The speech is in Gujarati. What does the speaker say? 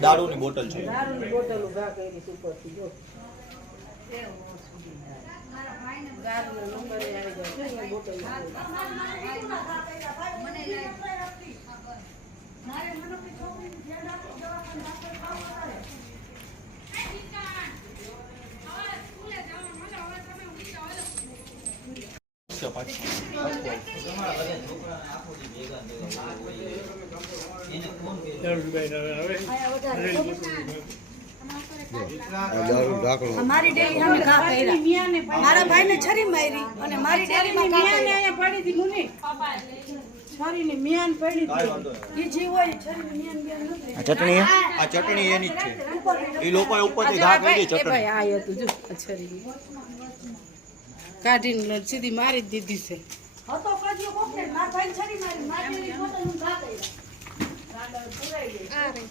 દારૂની બોટલ છે. દારૂની બોટલ ઉભા કરી ઉપરથી જો દારૂનો નંબર આવી જાય બોટલ हमारी डेली हम घा कर्या मारा भाई ने छरी मारी અને મારી ડેલી માં મિયાને અહીંયા પડી હતી મુની છરી ની મિયાન પડી હતી ઈ જી હોય છરી ની મિયાન બેન નથી આ ચટણી એની જ છે. ઈ લોકોએ ઉપરથી ઘા કરી ચટણી. ભાઈ આ હતું જો છરી કાઢીને સીધી મારી જ દીધી છે. હતો કજ્યો કોકને મારા ભાઈ છરી મારી મારી બોટલ હું ઘા કર્યા રાડા પુરાઈ ગઈ આ રે